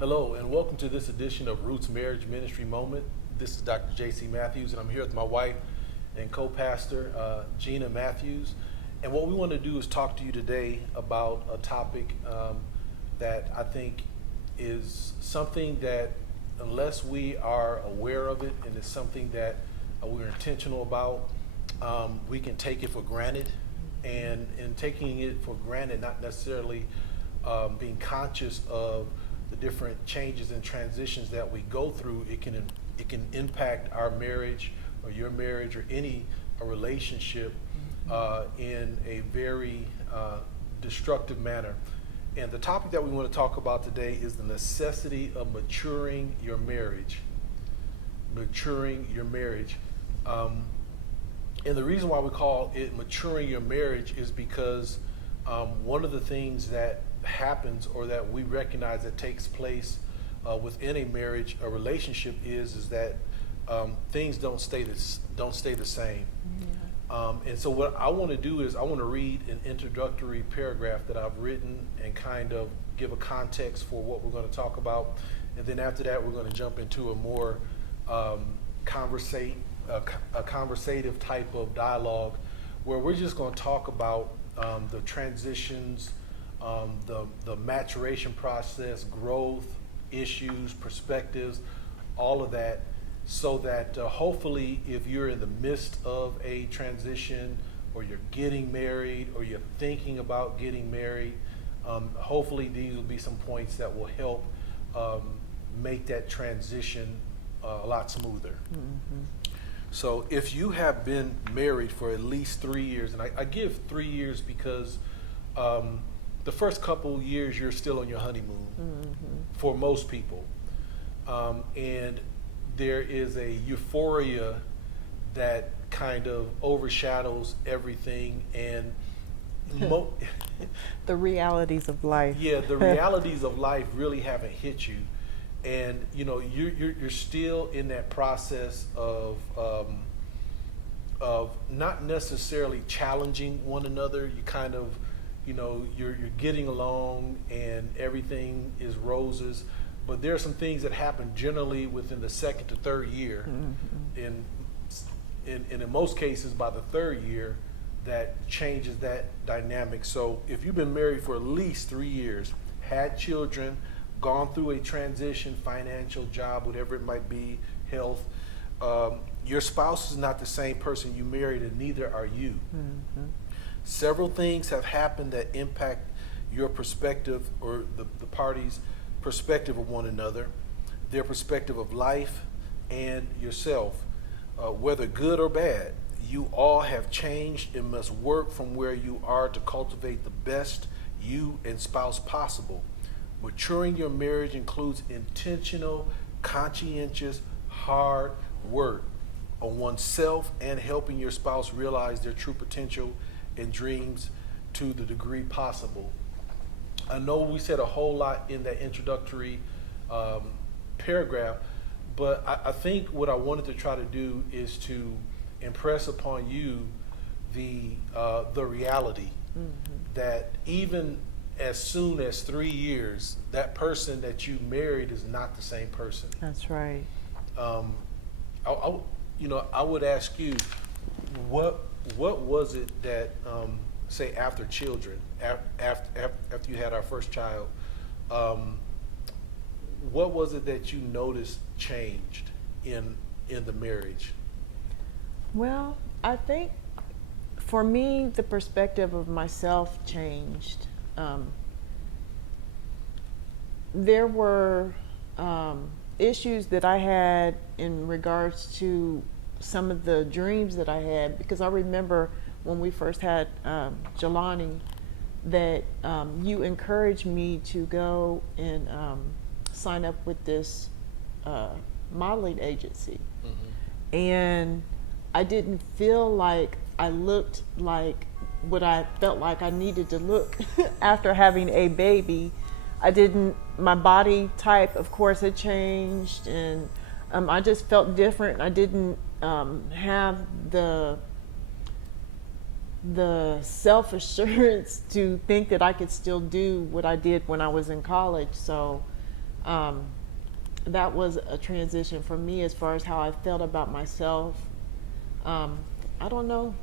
Hello, and welcome to this edition of Roots Marriage Ministry Moment. This is Dr. J.C. Matthews, and I'm here with my wife and co-pastor, Gina Matthews. And what we want to do is talk to you today about a topic that I think is something that, unless we are aware of it and it's something that we're intentional about, we can take it for granted. And in taking it for granted, not necessarily being conscious of the different changes and transitions that we go through, it can impact our marriage or your marriage or any relationship in a very destructive manner. And the topic that we want to talk about today is the necessity of maturing your marriage. Maturing your marriage. And the reason why we call it maturing your marriage is because one of the things that happens or that we recognize that takes place within a marriage, a relationship, is that things don't stay the same. And so what I want to do is I want to read an introductory paragraph that I've written and kind of give a context for what we're going to talk about. And then after that, we're going to jump into a more conversative type of dialogue where we're just going to talk about the transitions, the maturation process, growth, issues, perspectives, all of that, so that hopefully if you're in the midst of a transition or you're getting married or you're thinking about getting married, hopefully these will be some points that will help make that transition a lot smoother. So if you have been married for at least 3 years, and I give 3 years because the first couple years you're still on your honeymoon for most people. And there is a euphoria that kind of overshadows everything, and The realities of life. yeah, the realities of life really haven't hit you, and you're still in that process of not necessarily challenging one another. You kind of, you're getting along and everything is roses, but there are some things that happen generally within the second to third year, and in most cases by the third year, that changes that dynamic. So if you've been married for at least 3 years, had children, gone through a transition, financial, job, whatever it might be, health, your spouse is not the same person you married, and neither are you. Several things have happened that impact your perspective or the parties' perspective of one another, their perspective of life and yourself, whether good or bad. You all have changed and must work from where you are to cultivate the best you and spouse possible. Maturing your marriage includes intentional, conscientious, hard work on oneself and helping your spouse realize their true potential and dreams to the degree possible. I know we said a whole lot in that introductory paragraph, but I think what I wanted to try to do is to impress upon you the reality that even as soon as 3 years, that person that you married is not the same person. That's right. I would ask you, what was it that, say after children, after you had our first child, what was it that you noticed changed in the marriage? Well, I think for me, the perspective of myself changed. There were issues that I had in regards to some of the dreams that I had, because I remember when we first had Jelani, that you encouraged me to go and sign up with this modeling agency. And I didn't feel like I looked like what I felt like I needed to look after having a baby. My body type, of course, had changed, and I just felt different. I didn't have the self-assurance to think that I could still do what I did when I was in college. So um, that was a transition for me as far as how I felt about myself. I don't know.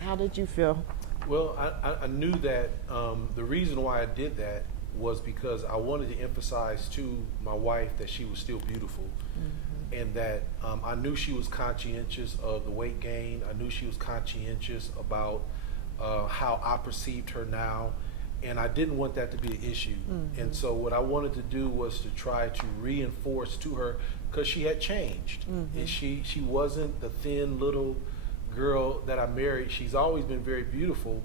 How did you feel? Well, I knew that the reason why I did that was because I wanted to emphasize to my wife that she was still beautiful, and that I knew she was conscientious of the weight gain. I knew she was conscientious about how I perceived her now, and I didn't want that to be an issue. And so what I wanted to do was to try to reinforce to her, because she had changed, and she wasn't the thin little girl that I married. She's always been very beautiful,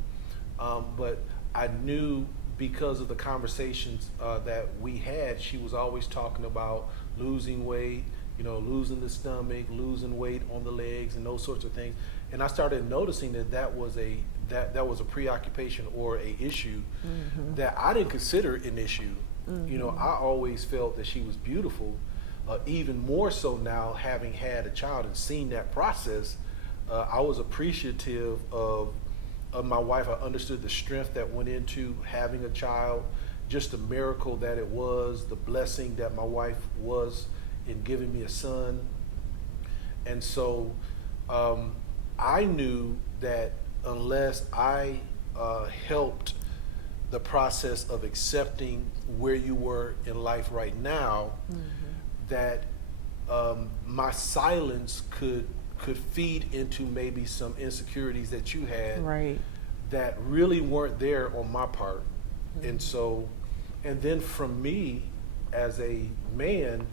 but I knew because of the conversations that we had, she was always talking about losing weight, losing the stomach, losing weight on the legs, and those sorts of things. And I started noticing that was a preoccupation or a issue that I didn't consider an issue. I always felt that she was beautiful, even more so now having had a child and seen that process. I was appreciative of my wife. I understood the strength that went into having a child, just the miracle that it was, the blessing that my wife was in giving me a son. And so I knew that unless I helped the process of accepting where you were in life right now, that my silence could feed into maybe some insecurities that you had, Right. that really weren't there on my part. And so, and then from me as a man,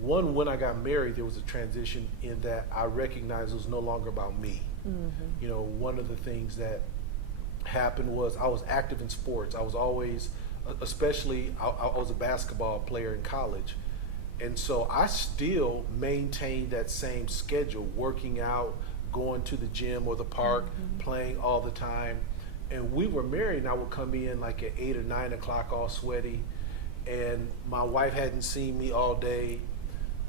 when I got married, there was a transition in that I recognized it was no longer about me. One of the things that happened was I was active in sports. I was always, especially, I was a basketball player in college. And so I still maintained that same schedule, working out, going to the gym or the park, playing all the time. And we were married, and I would come in like at 8 or 9 o'clock all sweaty. And my wife hadn't seen me all day.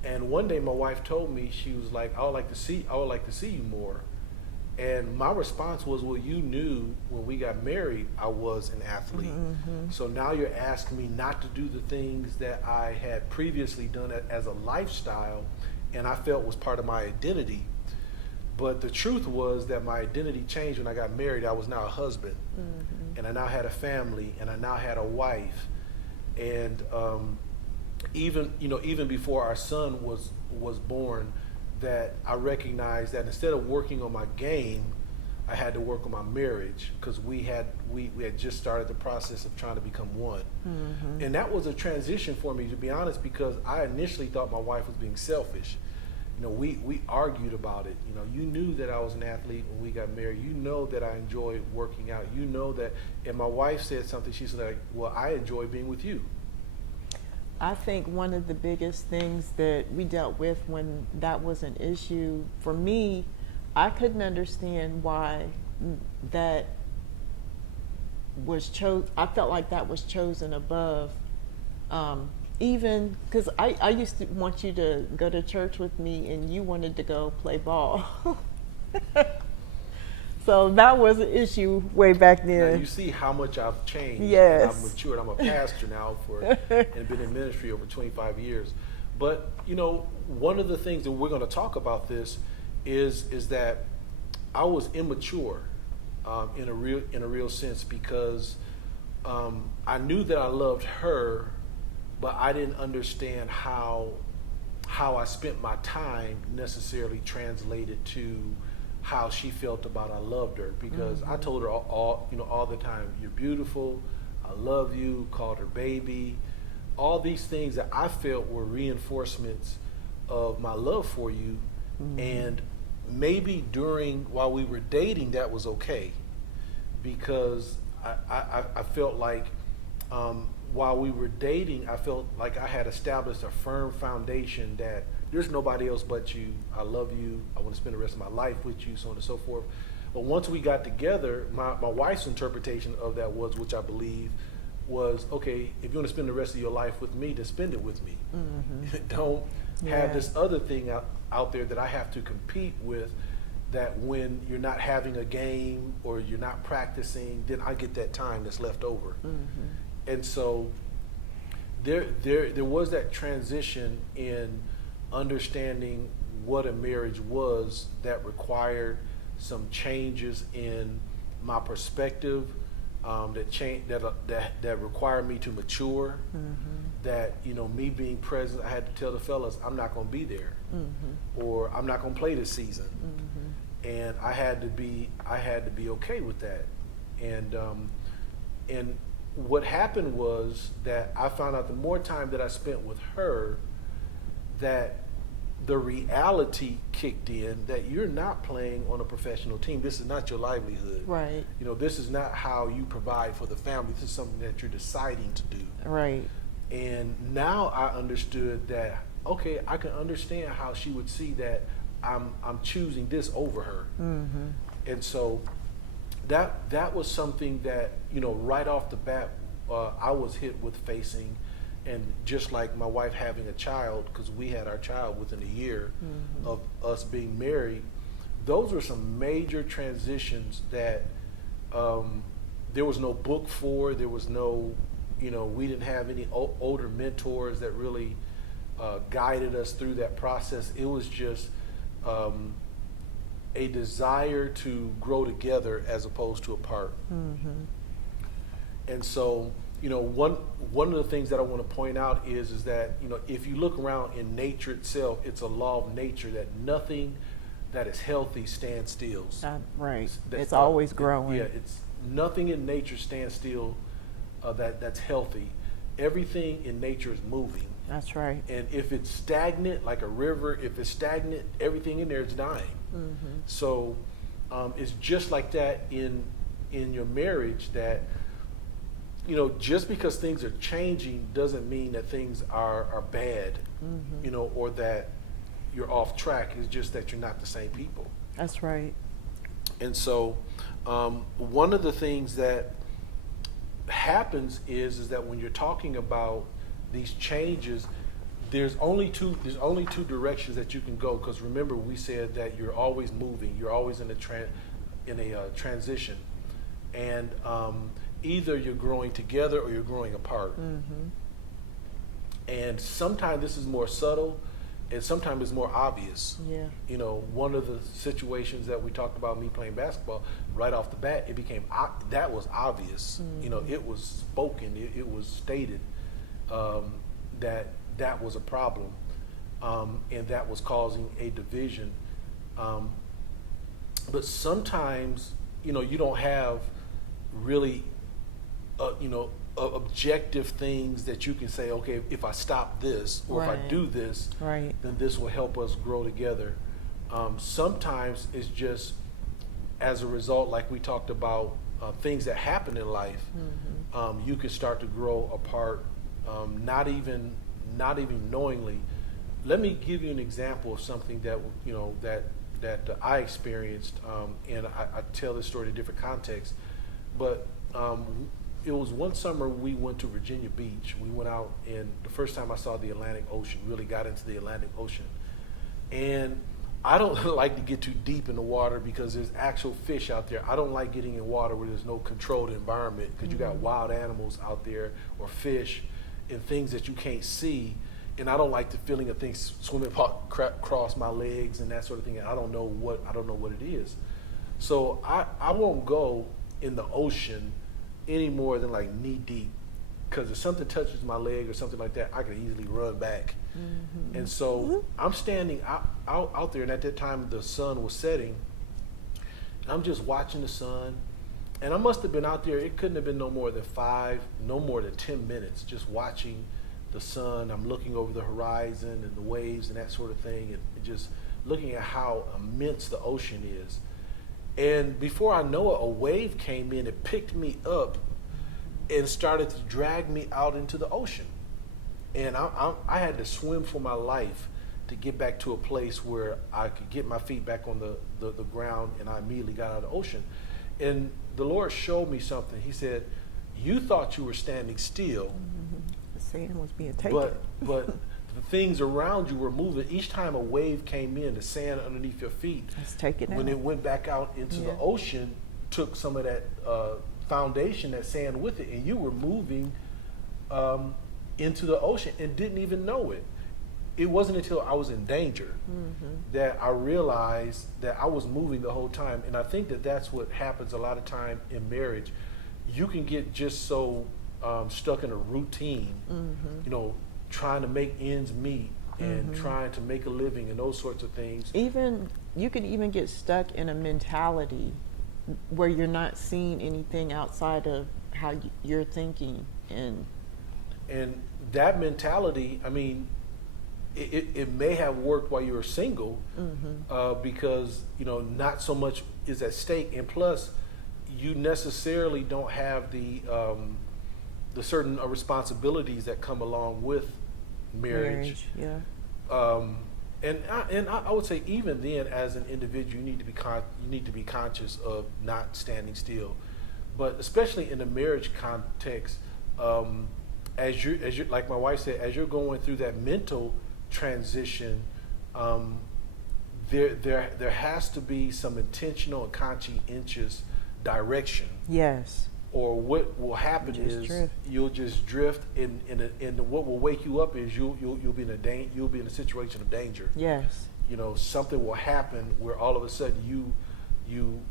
And one day my wife told me, she was like, I would like to see you more. And my response was, well, you knew when we got married, I was an athlete. So now you're asking me not to do the things that I had previously done as a lifestyle and I felt was part of my identity. But the truth was that my identity changed when I got married. I was now a husband, and I now had a family, and I now had a wife. And even before our son was born, that I recognized that instead of working on my game, I had to work on my marriage, because we had just started the process of trying to become one. And that was a transition for me, to be honest, because I initially thought my wife was being selfish. We argued about it. You knew that I was an athlete when we got married. You know that I enjoyed working out. You know that, and my wife said something. She said, like, well, I enjoy being with you. I think one of the biggest things that we dealt with when that was an issue for me, I couldn't understand why that was I felt like that was chosen above, even because I used to want you to go to church with me, and you wanted to go play ball. So that was an issue way back then. Now you see how much I've changed. Yes. And I've matured. I'm a pastor now and been in ministry over 25 years. But one of the things that we're going to talk about this is that I was immature in a real sense, because I knew that I loved her, but I didn't understand how I spent my time necessarily translated to how she felt about I loved her, because I told her all the time, you're beautiful, I love you, called her baby, all these things that I felt were reinforcements of my love for you. And maybe while we were dating, that was okay, because I felt like while we were dating, I felt like I had established a firm foundation that there's nobody else but you. I love you. I want to spend the rest of my life with you, so on and so forth. But once we got together, my wife's interpretation of that was, which I believe was, okay, if you want to spend the rest of your life with me, then spend it with me. Don't have this other thing out there that I have to compete with, that when you're not having a game or you're not practicing, then I get that time that's left over. And so there was that transition in understanding what a marriage was that required some changes in my perspective, that required me to mature. That, you know, me being present, I had to tell the fellas, I'm not going to be there, or I'm not going to play this season, and I had to be okay with that. And what happened was that I found out the more time that I spent with her, that the reality kicked in that you're not playing on a professional team. This is not your livelihood. Right. You know, this is not how you provide for the family. This is something that you're deciding to do. Right. And now I understood that, okay, I can understand how she would see that I'm choosing this over her. And so that was something that, you know, right off the bat, I was hit with facing. And just like my wife having a child, because we had our child within a year of us being married, those were some major transitions that there was no book for. There was no, you know, we didn't have any older mentors that really guided us through that process. It was just a desire to grow together as opposed to apart. And so, you know, one of the things that I want to point out is that, you know, if you look around in nature itself, it's a law of nature that nothing that is healthy stands still. Right. It's always growing. Yeah, it's nothing in nature stands still that's healthy. Everything in nature is moving. That's right. And if it's stagnant, like a river, if it's stagnant, everything in there is dying. So it's just like that in your marriage, that, you know, just because things are changing doesn't mean that things are bad, you know, or that you're off track. It's just that you're not the same people. That's right. And so one of the things that happens is that when you're talking about these changes, there's only two directions that you can go, because remember, we said that you're always moving, you're always in a transition, and either you're growing together or you're growing apart. And sometimes this is more subtle, and sometimes it's more obvious. Yeah. You know, one of the situations that we talked about, me playing basketball, right off the bat, it became that was obvious. You know, it was spoken, it was stated that was a problem, and that was causing a division. But sometimes, you know, you don't have really, you know, objective things that you can say, okay, if I stop this, or if I do this, Right. then this will help us grow together. Sometimes it's just as a result, like we talked about, things that happen in life. You can start to grow apart, not even knowingly. Let me give you an example of something that, you know, that I experienced, and I tell this story in different contexts. But it was one summer we went to Virginia Beach. We went out, and the first time I saw the Atlantic Ocean, really got into the Atlantic Ocean. And I don't like to get too deep in the water because there's actual fish out there. I don't like getting in water where there's no controlled environment, because you got wild animals out there, or fish and things that you can't see. And I don't like the feeling of things swimming across my legs and that sort of thing. And I don't know what it is. So I won't go in the ocean any more than like knee deep, because if something touches my leg or something like that, I can easily run back. And so I'm standing out there, and at that time the sun was setting. I'm just watching the sun, and I must have been out there, it couldn't have been no more than 10 minutes, just watching the sun. I'm looking over the horizon and the waves and that sort of thing, and just looking at how immense the ocean is. And before I know it, a wave came in and picked me up and started to drag me out into the ocean. And I had to swim for my life to get back to a place where I could get my feet back on the ground, and I immediately got out of the ocean. And the Lord showed me something. He said, you thought you were standing still, The sand was being taken. but the things around you were moving. Each time a wave came in, the sand underneath your feet, It's taken when out. it went back out into the ocean, took some of that foundation, that sand with it, and you were moving into the ocean and didn't even know it. It wasn't until I was in danger that I realized that I was moving the whole time. And I think that that's what happens a lot of time in marriage. You can get just so stuck in a routine, you know, trying to make ends meet and trying to make a living and those sorts of things. Even you could even get stuck in a mentality where you're not seeing anything outside of how you're thinking, and that mentality, I mean, it may have worked while you were single, because, you know, not so much is at stake, and plus you necessarily don't have the certain responsibilities that come along with marriage. Yeah. And I would say even then, as an individual, you need to be conscious of not standing still, but especially in the marriage context, as you like my wife said, as you're going through that mental transition, there has to be some intentional and conscientious direction. Yes. Or what will happen Just is drift. you'll just drift, and what will wake you up is you'll be in a situation of danger. Yes. You know, something will happen where all of a sudden you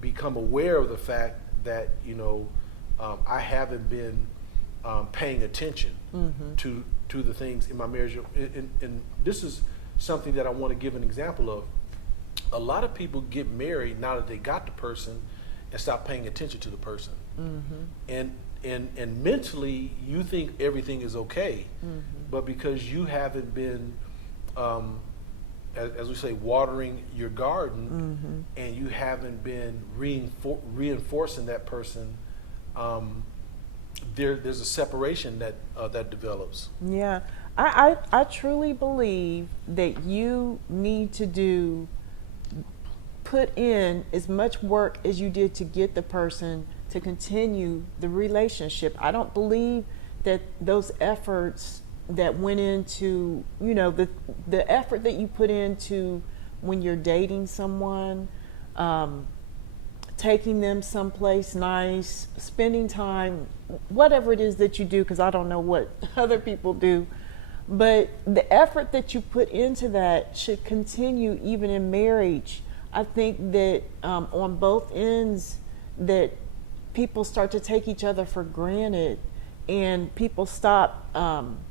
become aware of the fact that, you know, I haven't been paying attention to the things in my marriage, and this is something that I want to give an example of. A lot of people get married now that they got the person and stop paying attention to the person, and mentally you think everything is okay, but because you haven't been, as we say, watering your garden, and you haven't been reinforcing that person, there's a separation that develops. Yeah. I truly believe that you need to put in as much work as you did to get the person to continue the relationship. I don't believe that those efforts that went into, you know, the effort that you put into when you're dating someone, taking them someplace nice, spending time, whatever it is that you do, because I don't know what other people do, but the effort that you put into that should continue even in marriage. I think that on both ends, that people start to take each other for granted, and people stop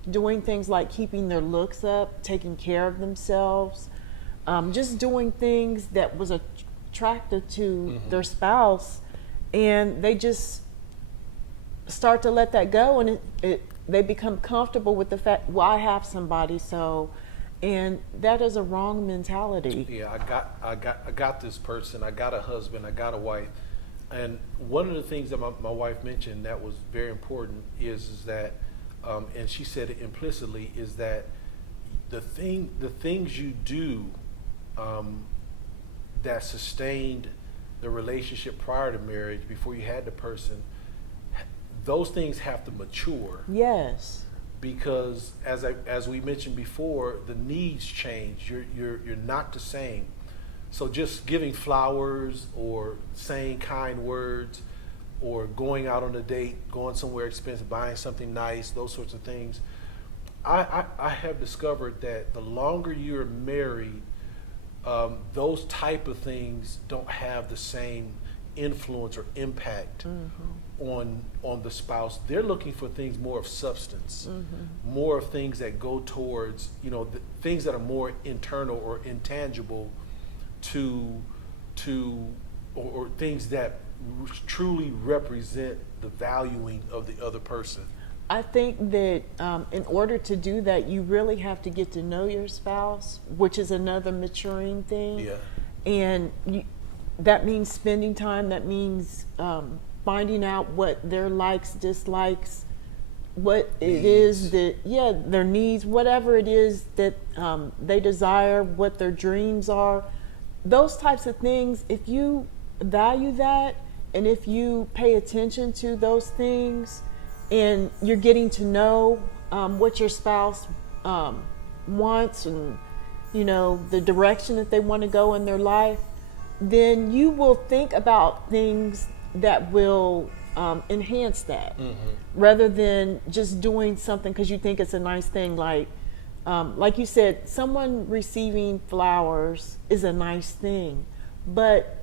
doing things like keeping their looks up, taking care of themselves, just doing things that was attractive to their spouse, and they just start to let that go, and they become comfortable with the fact, well, I have somebody, so. And that is a wrong mentality. Yeah, I got this person. I got a husband. I got a wife. And one of the things that my wife mentioned that was very important is that, and she said it implicitly, is that the things you do that sustained the relationship prior to marriage, before you had the person, those things have to mature. Yes. Because as we mentioned before, the needs change. You're not the same. So just giving flowers or saying kind words or going out on a date, going somewhere expensive, buying something nice, those sorts of things. I have discovered that the longer you're married, those type of things don't have the same influence or impact on the spouse. They're looking for things more of substance, more of things that go towards, you know, things that are more internal or intangible or things that truly represent the valuing of the other person. I think that in order to do that, you really have to get to know your spouse, which is another maturing thing. Yeah. And that means spending time. That means finding out what their likes, dislikes, what it is that, their needs, whatever it is that they desire, what their dreams are. Those types of things, if you value that and if you pay attention to those things and you're getting to know what your spouse wants and, you know, the direction that they want to go in their life, then you will think about things that will enhance that, rather than just doing something because you think it's a nice thing. Like you said, someone receiving flowers is a nice thing, but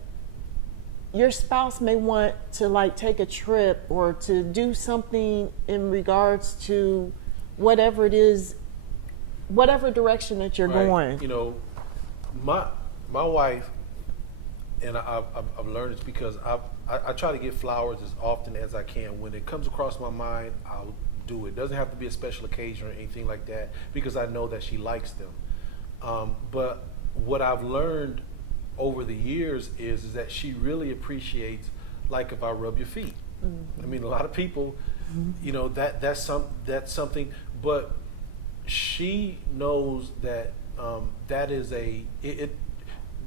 your spouse may want to like take a trip or to do something in regards to whatever it is, whatever direction that you're Right. going. You know, my wife, and I've learned this because I try to get flowers as often as I can. When it comes across my mind, I'll do it. It doesn't have to be a special occasion or anything like that because I know that she likes them. But what I've learned over the years is that she really appreciates, like, if I rub your feet. I mean, a lot of people, you know, that's something, but she knows that that is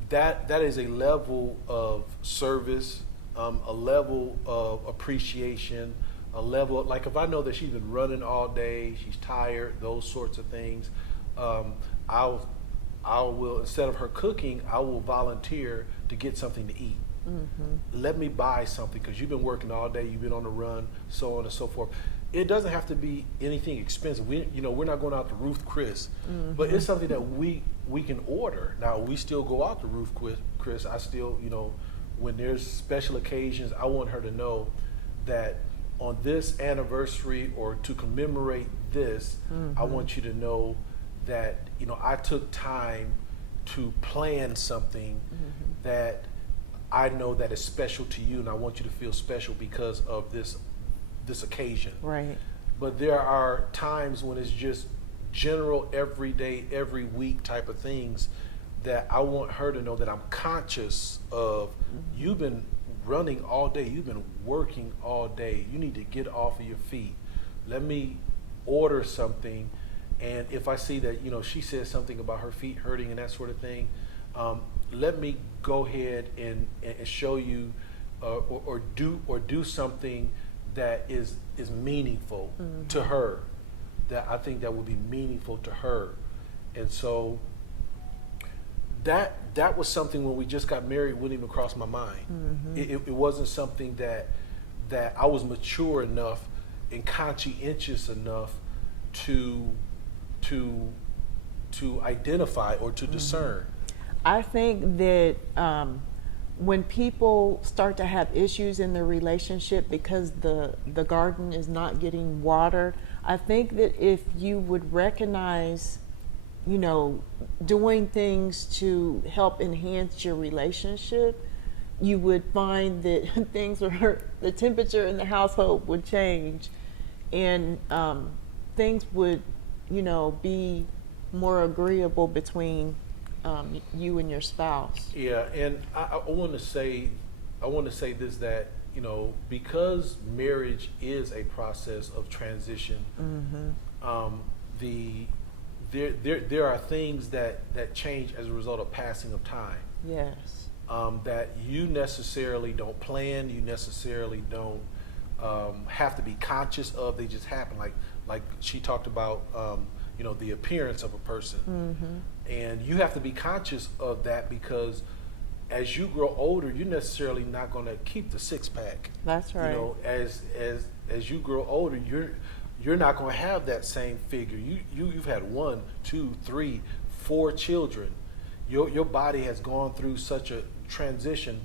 that is a level of service, a level of appreciation, a level, like, if I know that she's been running all day, she's tired, those sorts of things, I will, instead of her cooking, I will volunteer to get something to eat. Let me buy something because you've been working all day, you've been on the run, so on and so forth. It doesn't have to be anything expensive. We're not going out to Ruth Chris, but it's something that we can order. Now, we still go out to Ruth Chris. I still, when there's special occasions, I want her to know that on this anniversary or to commemorate this, I want you to know that, I took time to plan something that I know that is special to you, and I want you to feel special because of this occasion. Right. But there are times when it's just general, every day, every week type of things that I want her to know that I'm conscious of. You've been running all day. You've been working all day. You need to get off of your feet. Let me order something. And if I see that, she says something about her feet hurting and that sort of thing, let me go ahead and show you or do something that is meaningful to her, that I think that would be meaningful to her. And so that was something when we just got married wouldn't even cross my mind. It wasn't something that I was mature enough and conscientious enough to identify or to discern. I think that when people start to have issues in their relationship because the garden is not getting watered, I think that if you would recognize, doing things to help enhance your relationship, you would find that the temperature in the household would change, and things would, be more agreeable between you and your spouse. Yeah, and I want to say this, that because marriage is a process of transition, there are things that change as a result of passing of time. Yes. That you necessarily don't plan, you necessarily don't have to be conscious of. They just happen. Like she talked about, the appearance of a person, and you have to be conscious of that because as you grow older, you're necessarily not going to keep the six pack. That's right. As you grow older, you're not going to have that same figure. You've had 1, 2, 3, 4 children. Your body has gone through such a transition.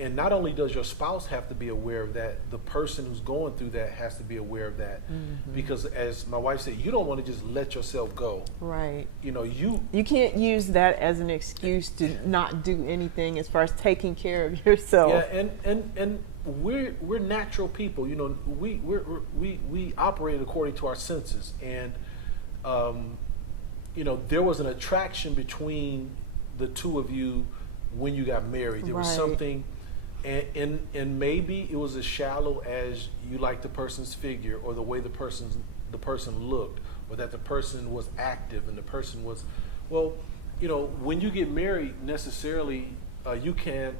And not only does your spouse have to be aware of that, the person who's going through that has to be aware of that. Because as my wife said, you don't want to just let yourself go. Right. You can't use that as an excuse to not do anything as far as taking care of yourself. Yeah, and we're natural people. We operate according to our senses, and there was an attraction between the two of you when you got married. There was something. And maybe it was as shallow as you liked the person's figure or the way the person looked, or that the person was active and the person was, when you get married, necessarily you can't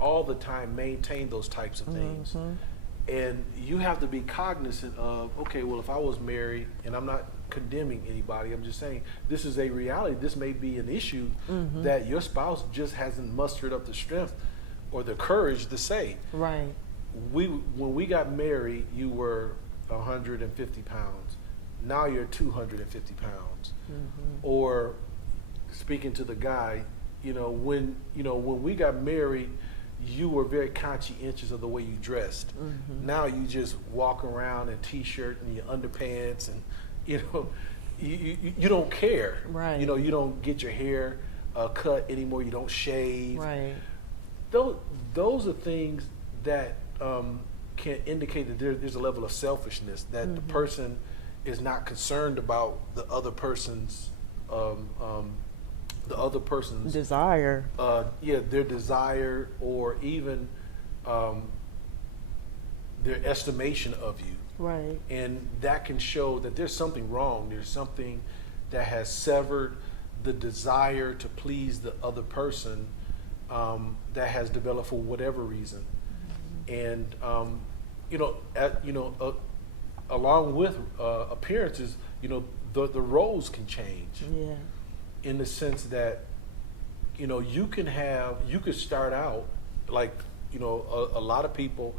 all the time maintain those types of things. And you have to be cognizant of, okay, well, if I was married, and I'm not condemning anybody, I'm just saying this is a reality. This may be an issue that your spouse just hasn't mustered up the strength or the courage to say. Right. when we got married, you were 150 pounds. Now you're 250 pounds. Or speaking to the guy, when we got married, you were very conscientious of the way you dressed. Now you just walk around in t-shirt and your underpants, and you don't care. Right. You don't get your hair cut anymore. You don't shave. Right. Those are things that can indicate that there's a level of selfishness, that the person is not concerned about the other person's Desire. their desire, or even their estimation of you. Right. And that can show that there's something wrong. There's something that has severed the desire to please the other person, that has developed for whatever reason. And along with appearances, the roles can change. Yeah. In the sense that you could start out like a lot of people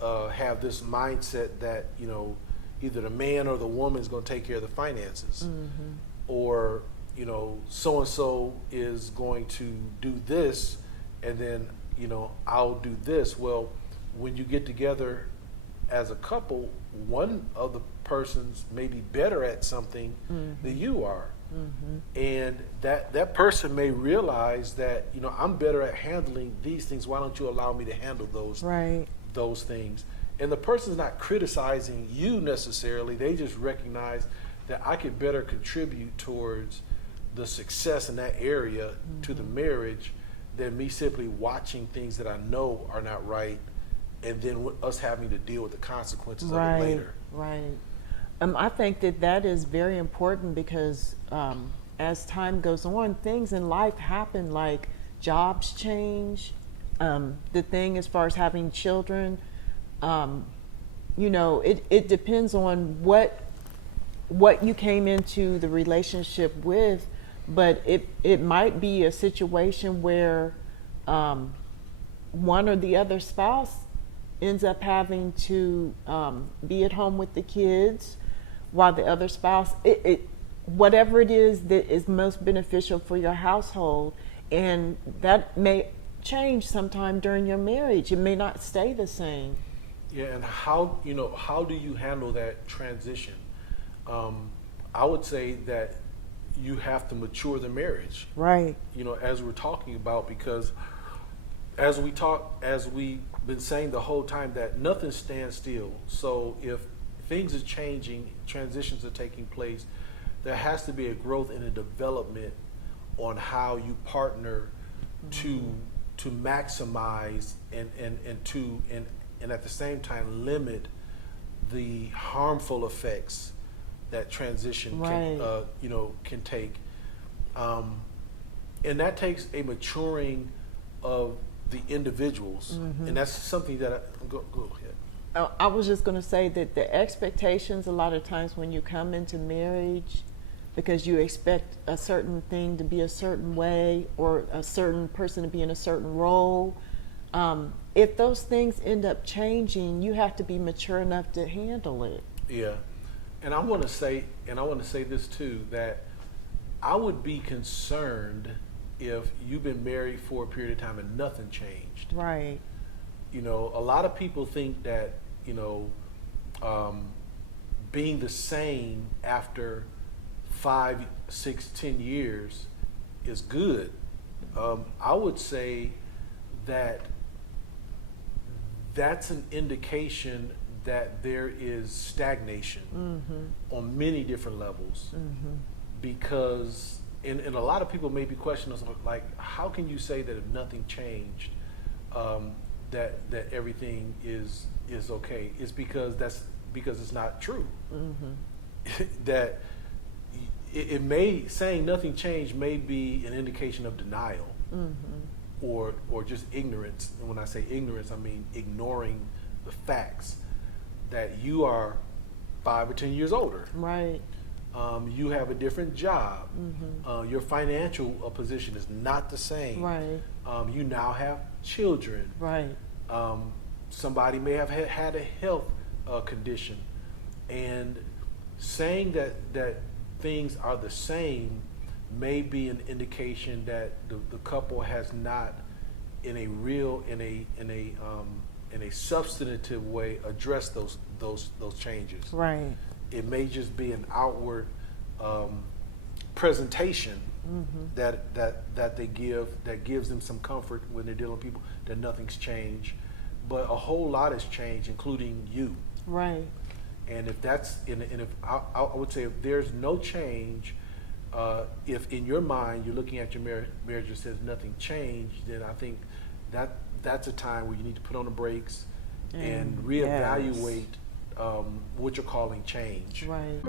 have this mindset that either the man or the woman is going to take care of the finances, or so and so is going to do this, and then I'll do this. Well, when you get together as a couple, one of the persons may be better at something than you are. And that person may realize that I'm better at handling these things. Why don't you allow me to handle those things? And the person's not criticizing you necessarily. They just recognize that I could better contribute towards the success in that area to the marriage than me simply watching things that I know are not right, and then us having to deal with the consequences of it later. Right. I think that is very important because as time goes on, things in life happen, like jobs change. The thing as far as having children, it depends on what you came into the relationship with, but it might be a situation where one or the other spouse ends up having to be at home with the kids, while the other spouse, whatever it is that is most beneficial for your household, and that may change sometime during your marriage. It may not stay the same. Yeah, and how do you handle that transition? I would say that you have to mature the marriage. Right. As we're talking about, because as we've been saying the whole time, that nothing stands still. So if things are changing, transitions are taking place, there has to be a growth and a development on how you partner to maximize and at the same time limit the harmful effects that transition can take. And that takes a maturing of the individuals, and that's something that go ahead. I was just going to say that the expectations a lot of times when you come into marriage, because you expect a certain thing to be a certain way or a certain person to be in a certain role, if those things end up changing, you have to be mature enough to handle it. Yeah, and I want to say this too, that I would be concerned if you've been married for a period of time and nothing changed. Right. A lot of people think that being the same after 5, 6, 10 years is good. I would say that that's an indication that there is stagnation on many different levels. Because and a lot of people may be questioning us, like, how can you say that if nothing changed, that everything is okay? It's because it's not true. That saying nothing changed may be an indication of denial, or just ignorance. And when I say ignorance, I mean ignoring the facts that you are 5 or 10 years older. Right. You have a different job. Your financial position is not the same. Right. You now have children. Right. Somebody may have had a health condition, and saying that things are the same may be an indication that the couple has not, in a substantive way, addressed those changes. Right. It may just be an outward presentation that they give that gives them some comfort when they're dealing with people, that nothing's changed, but a whole lot has changed, including you. Right. And if that's and if I would say, if there's no change, if in your mind you're looking at your marriage that says nothing changed, then I think that's a time where you need to put on the brakes and reevaluate what you're calling change. Right.